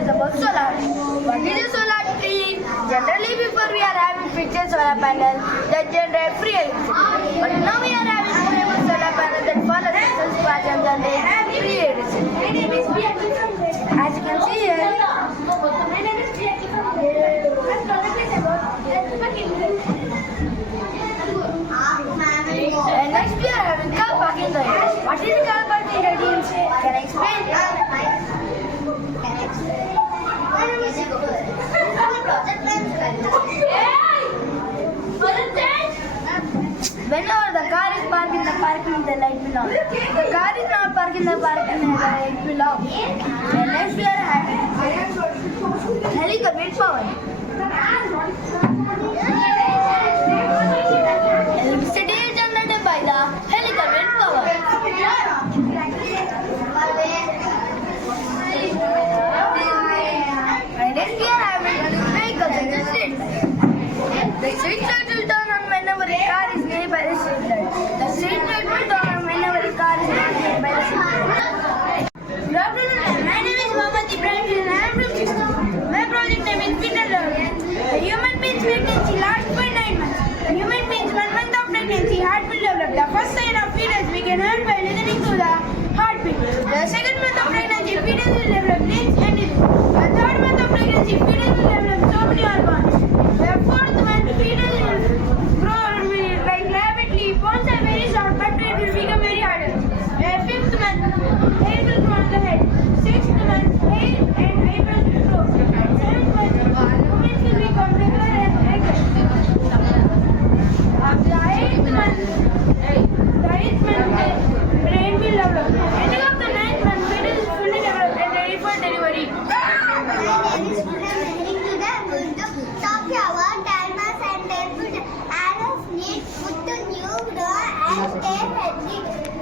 is about solar. What is a solar tree? Generally, before we are having fixed solar panels that generate free electricity. But now we are having portable solar panels that follow systems path and generate free electricity. As you can see here, and next we are having car parking radius. What is car parking radius? Can I explain? Whenever the car is parked in the parking, the light will on. If the car is not parked in the parking, the light will off. And next we are having helicopter power. Electricity is generated by the helicopter power. And next we are having vehicles in the street. The street light will turn on whenever a car is nearby the street light. The street light will turn on whenever a car is not nearby the street light. Good afternoon, my name is Mohammed Ibrahim and I am from 6th. My project name is fetal development. The human being's pregnancy lasts for 9 months. The human being's 1 month of pregnancy, heart will develop. The first sign of fetus we can learn by listening to the heartbeat. The second month of pregnancy, fetus will develop limbs and teeth. The third month of pregnancy, fetus will develop so many organs. The fourth month, fetus will grow like rapidly. Bones are very soft, but it will become very harder. The fifth month, hair will grow on the head. Sixth month, hair and eyebrows will grow. Seventh month, movements will become regular and accurate. After the eighth month, brain will develop. Ending of the ninth month, fetus is fully developed and ready for delivery. My name is Pooja Mehri. Today I am going to talk about animals and their food. Animals need food to new grow and stay healthy.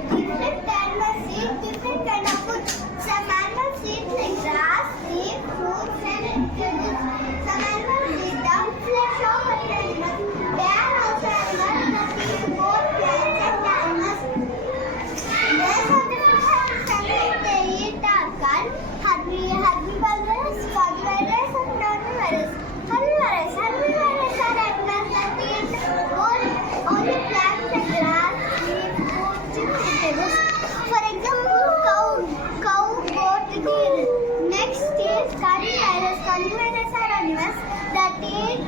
Different animals eat different kind of food. Some animals eat like grass, leaf, fruits and vegetables. Some animals eat the flesh of other animals. There are also animals that eat both plants and animals. There are different animals they eat are called herbivorous, frugivorous and carnivorous. Herbivorous are animals that eat only plants and grass, leaves, fruits and vegetables. For example, cow, goat, deer. Next is carnivorous. Carnivorous are animals that eat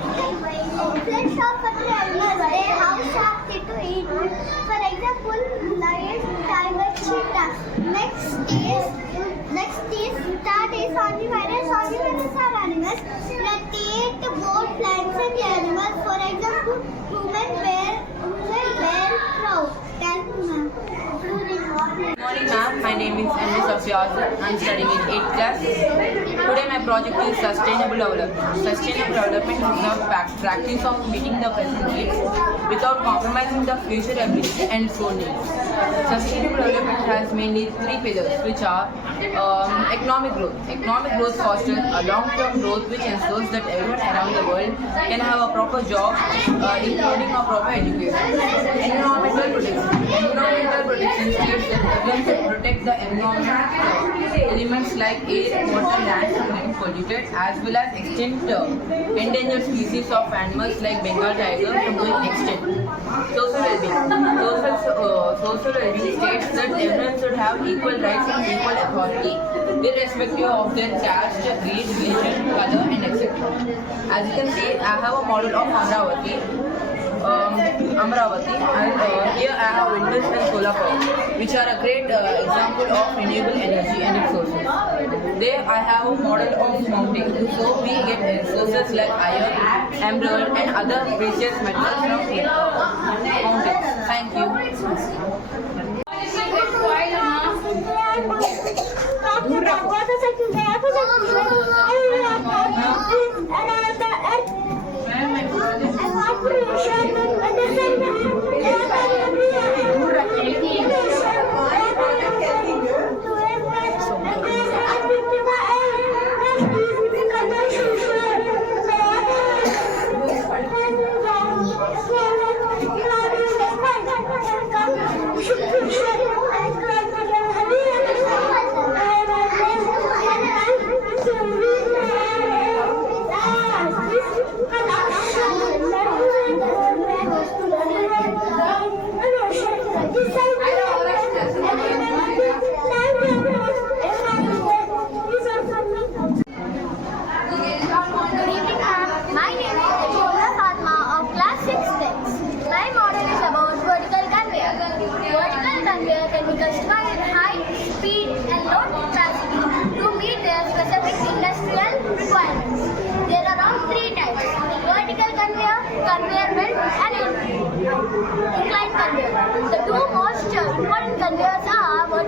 flesh of other animals. They have sharp teeth to eat food. For example, lion, tiger, cheetah. Next is third is omnivorous. Omnivorous are animals that eat both plants and animals. For example, human, bear, crow. Thank you, ma'am. Good morning, ma'am. My name is M.S. Safiyaz. I am studying in 8th class. Today my project is sustainable development. Sustainable development is the practice of meeting the present needs without compromising the future ability and soul needs. Sustainable development has mainly 3 pillars, which are economic growth. Economic growth fosters a long-term growth which ensures that everyone around the world can have a proper job, including a proper education. Environmental protection. Environmental protection states that everyone should protect the environment elements like air, water, land from being polluted, as well as extinct endangered species of animals like Bengal tiger from going extinct. Social well-being. Social well-being states that everyone should have equal rights and equal authority, irrespective of their caste, creed, religion, color, and etc. As you can see, I have a model of Amravati, and here I have windmills and solar power, which are a great example of renewable energy and its sources. There I have a model of mountain, so we get resources like iron, emerald and other precious metals from mountains. Thank you. Thank you.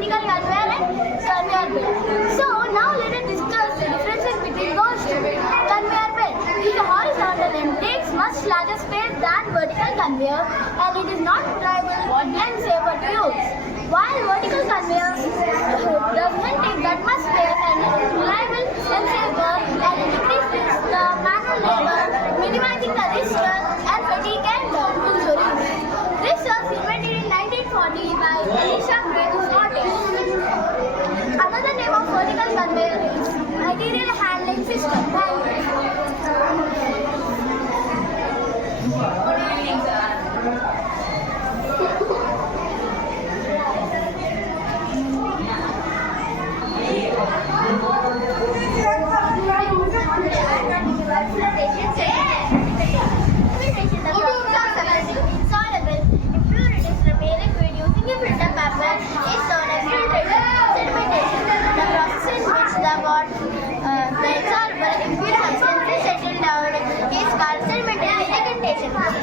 vertical conveyor and conveyor belt. So now let us discuss the differences between those two. Conveyor belt is horizontal and takes much larger space than vertical conveyor, and it is not reliable and safer to use. While vertical conveyor doesn't take that much space and it is reliable and safer, and it decreases the manual labor, minimizing the risk and fatigue and injuries. This was invented in 1940 by Elisha Gray Scottish. Another name of vertical conveyor is material handling system. Thank you. Good evening, sir.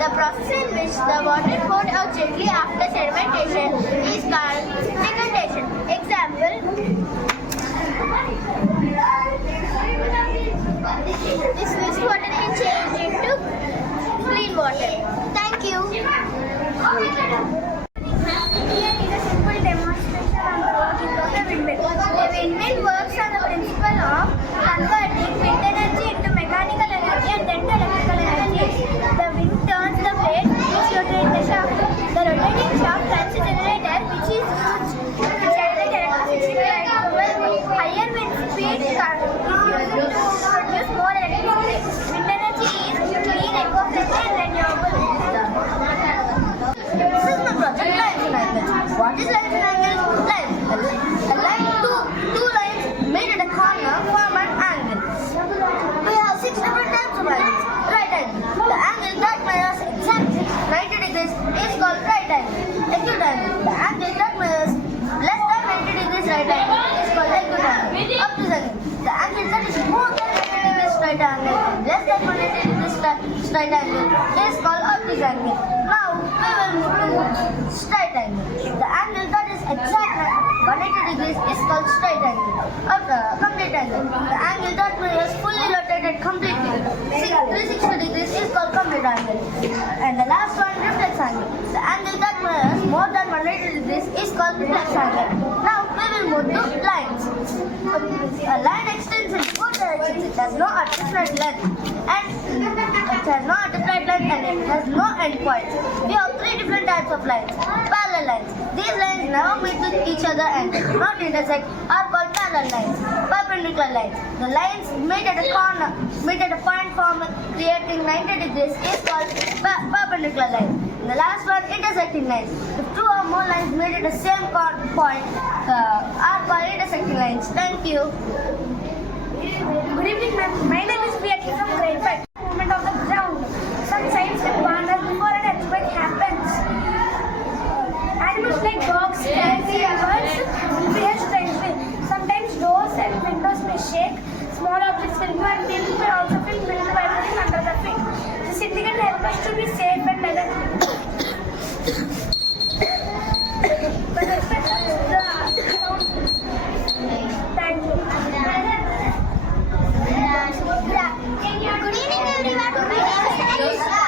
The process in which the water poured out gently after sedimentation is called decantation. Example: this wastewater is changed into clean water. Thank you. Here is a simple demonstration on the working of a windmill. A windmill works on the principle of converting wind energy into mechanical energy and then to electrical energy. The wind turns the blade which rotates the shaft. The rotating shaft runs a generator which is used to generate electricity at higher wind speed is used to produce more electricity. Wind energy is clean, eco-friendly and renewable. This is my project, lines and angles. What is lines and angles? Lines. A line, two lines made at a corner form an angle. We have 6 different types of angles. Right angle. The angle that measures exactly 90 degrees is called right angle. Acute angle. The angle that measures less than 90 degrees right angle is called acute angle. Obtuse angle. The angle that is more than 90 degrees right angle and less than 180 degrees straight angle is called obtuse angle. Now we will move to straight angle. The angle that is exact 180 degrees is called straight angle. Complete angle. The angle that is fully rotated completely 360 degrees is called complete angle. And the last one, reflex angle. The angle that measures more than 180 degrees is called reflex angle. Now we will move to lines. A line extends in both directions. It has no articulate length and it has no end points. We have 3 different types of lines. Parallel lines. These lines never meet with each other and do not intersect are called parallel lines. Perpendicular lines. The lines meet at a point form creating 90 degrees is called perpendicular lines. And the last one, intersecting lines. If 2 or more lines meet at the same point are called intersecting lines. Thank you. Good evening, ma'am. My name is Priya from grade 5. Movement of the ground. Some science can wander before an earthquake happens. Animals like dogs, cats, and birds will behave strangely. Sometimes doors and windows may shake. Small objects will move and people may also feel mild vibration under the feet. This indicator helps us to be safe and alert. But respect the sound. Thank you. Good evening everyone. My name is Anisha.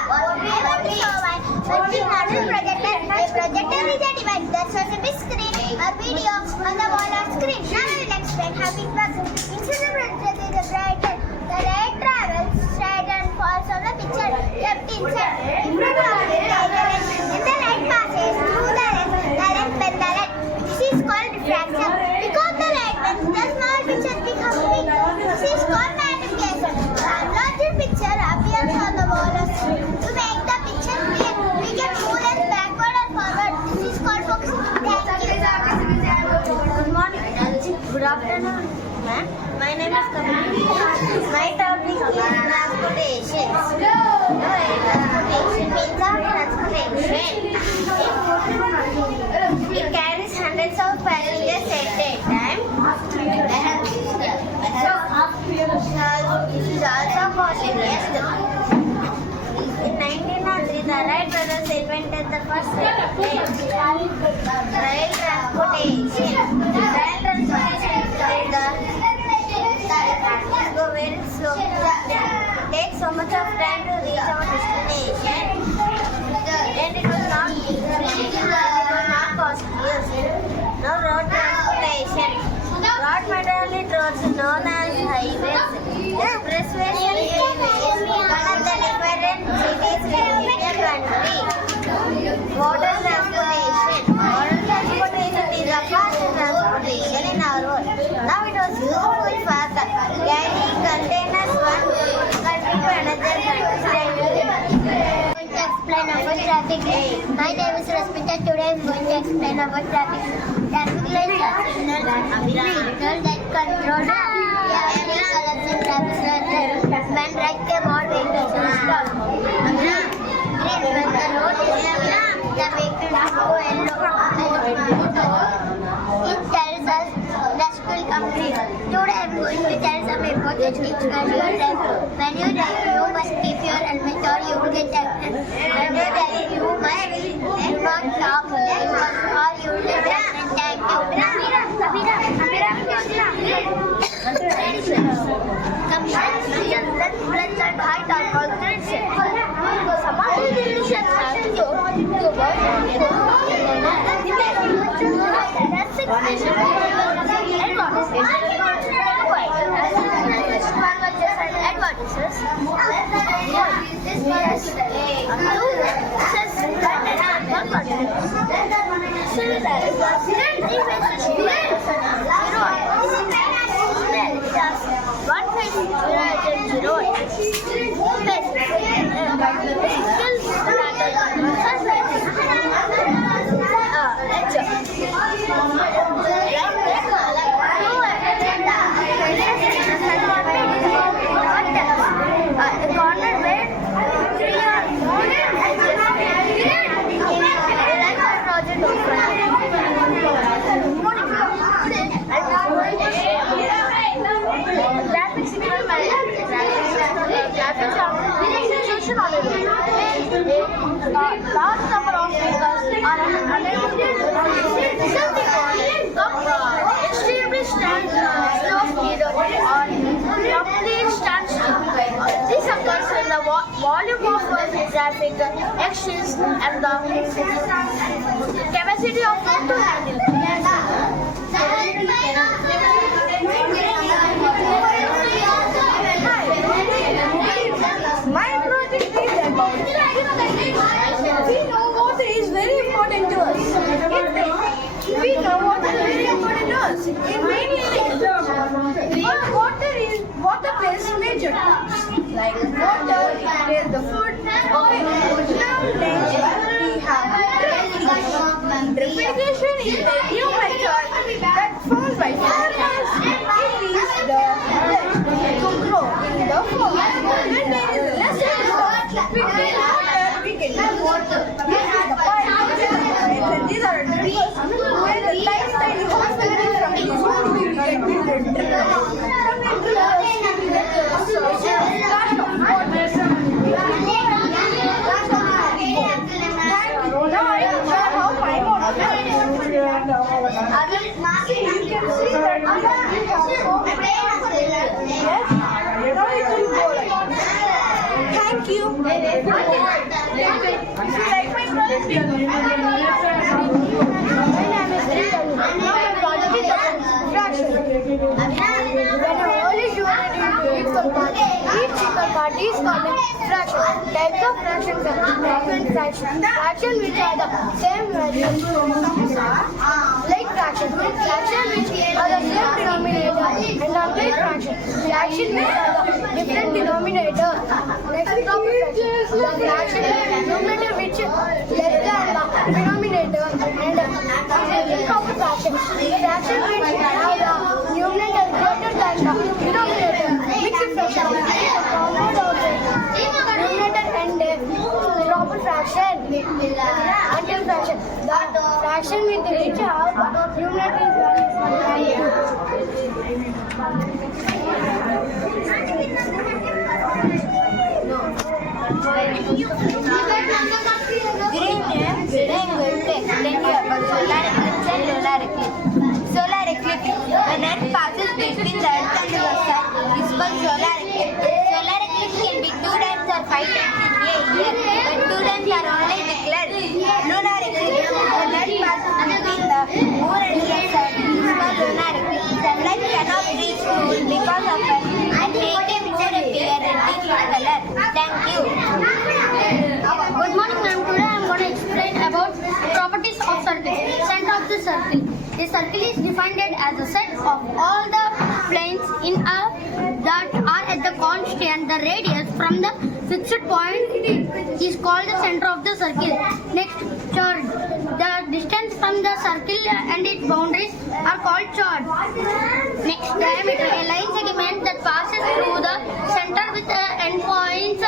We are going to show my multi-model projector. A projector is a device that shows a big screen or video on the wall or screen. Now I will explain how it works. Inside the projector is a brighter. The light travels straight and falls on the picture kept inside. In the light passes through the lens bend the light. This is called refraction. Because the light bends, the small picture becomes big. This is called magnification. The larger picture appears on the wall or screen. To make the picture clear, we can move lens backward or forward. This is called focusing. Thank you. Good morning. Good afternoon, ma'am. My name is Kamini. My topic is transportation. Transportation means transportation. It carries hundreds of passengers at a time. This is also possible. In 1903, the Wright brothers invented the first rail transportation. Rail transportation is go very slow. Takes so much of time to reach our destination. And it was not costly. No road transportation. Road majorly roads known as highways. Expressways is one of the different cities in India country. Water transportation. Water transportation is a fast transportation in our world. Now it was useful for carrying containers one country to another country. Explain about traffic. My name is Rasmita. Today I am going to explain about traffic. Traffic lights are signals that control every colors in traffic lights. When red came out, vehicles will stop. Green, when the road is yellow, the vehicles go yellow. It tells us that will complete. Today I am going to tell some important things about your drive. When you drive, you must keep your helmet or you will get accident. When you drive, you must not stop or you will get accident. Thank you. Communication, let's and height are concentration. Samari direction has to go Traffic signal management. Traffic situation on a road. Large number of vehicles are unable to extremely slow speed or complete standstill. This occurs when the volume of traffic exceeds and the capacity of road to handle. My project is about we know water is very important to us. We know water is very important to us. In many areas, water plays major parts. Like water is the food. Okay, now next we have drip irrigation is a new method that found by farmers. It is the best to grow in the forest. When there is less water, we can use water. This is the pipe. And these are drippers. When the lifestyle is happening from the source, we get the drip. Thank you. If you like my project, my name is Rita. My project is fraction. When a whole is divided into equal parts, each equal part is called a fraction. Types of fractions are frequent fraction. Fraction which are the same values like fraction. Fraction which are the same denominator and unlike fraction. Fraction which are the different denominator. Next proper fraction. The fraction numerator which is less than the denominator and improper fraction. Fraction which have the numerator greater than the denominator. Mixed fraction. Compound numerator and proper fraction. Until fraction. The fraction with which have numerator is value. Green between the Earth and the Sun is called solar eclipse. Solar eclipse can be 2 times or 5 times in a year, but 2 times are only declared. Lunar eclipse. The net passes between the moon and the sun is called lunar eclipse. Sunlight cannot reach the moon because of it and make the moon appear reddish in color. Thank you. Good morning, ma'am. Today I am going to explain about properties of circle. Center of the circle. A circle is defined as a set of all the planes in a that are at the constant. The radius from the fixed point is called the center of the circle. Next, chord. The distance from the circle and its boundaries are called chord. Next, diameter. A line segment that passes through the center with endpoints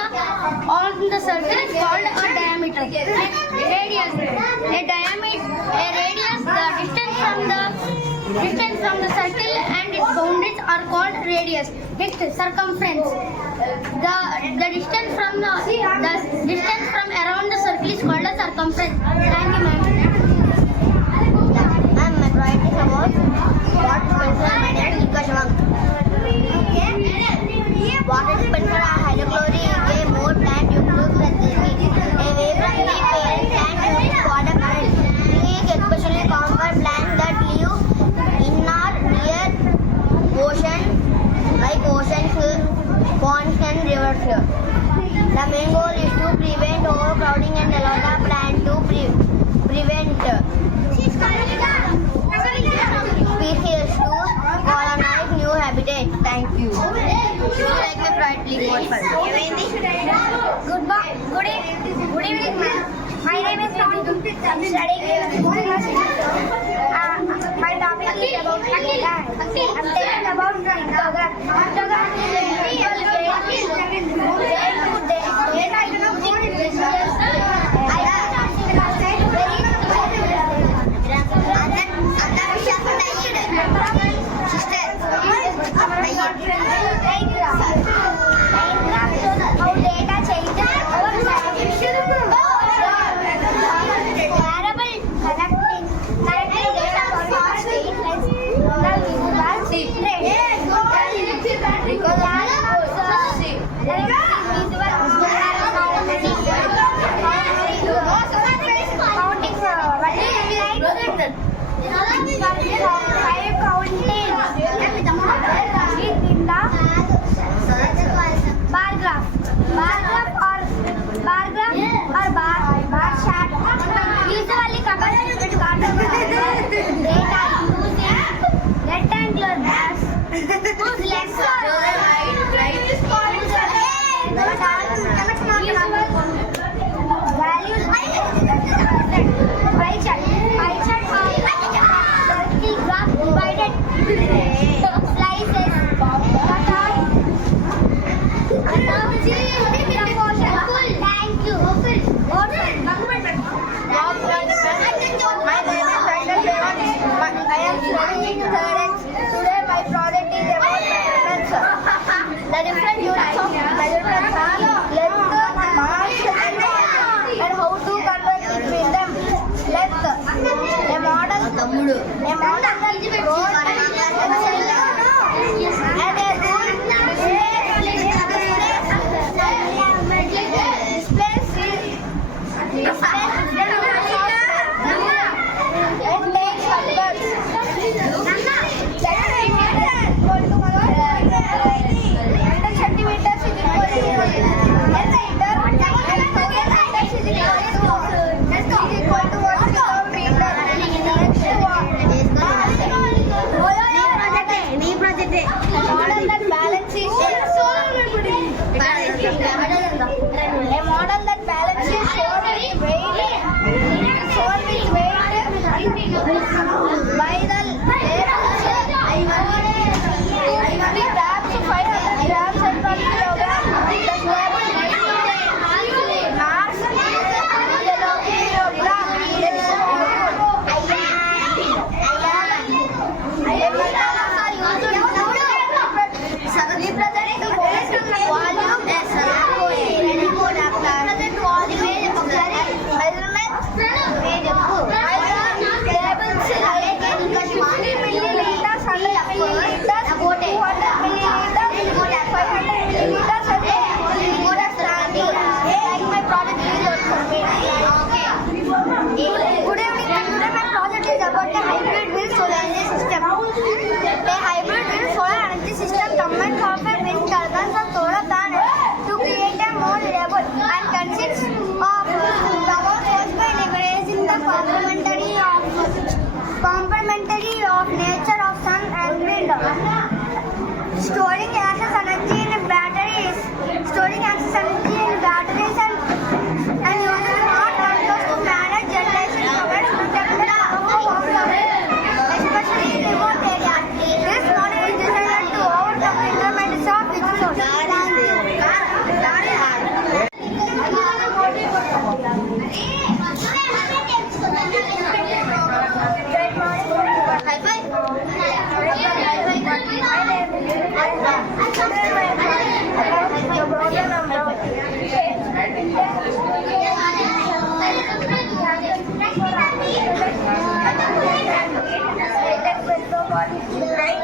on the circle is called a diameter. Next, radius. A radius. The distance from the circle and its boundaries are called radius. Next, circumference. The distance from around the circle is called a circumference. Thank you, ma'am. Ma'am, my project is about what Spencer and Nika Shwang. Water dispenser are hydrochloric, a more plant improves fertility. A vapor tree parent plant uses water current. Trees especially common plants that live in or near ocean, like oceans, ponds and rivers. The main goal is to prevent overcrowding and allow the plant to prevent species to colonize new habitats. Thank you. If you like my pride, please vote for me. Good evening, ma'am. My name is Ron. I'm studying in my topic is about land. I'm telling about photography. How data changes our collecting data from state lines, bar chart usually covers data using rectangular bars whose lengths are values pie chart circle graph divided slices Thank you. I am studying third. Today my project is about Command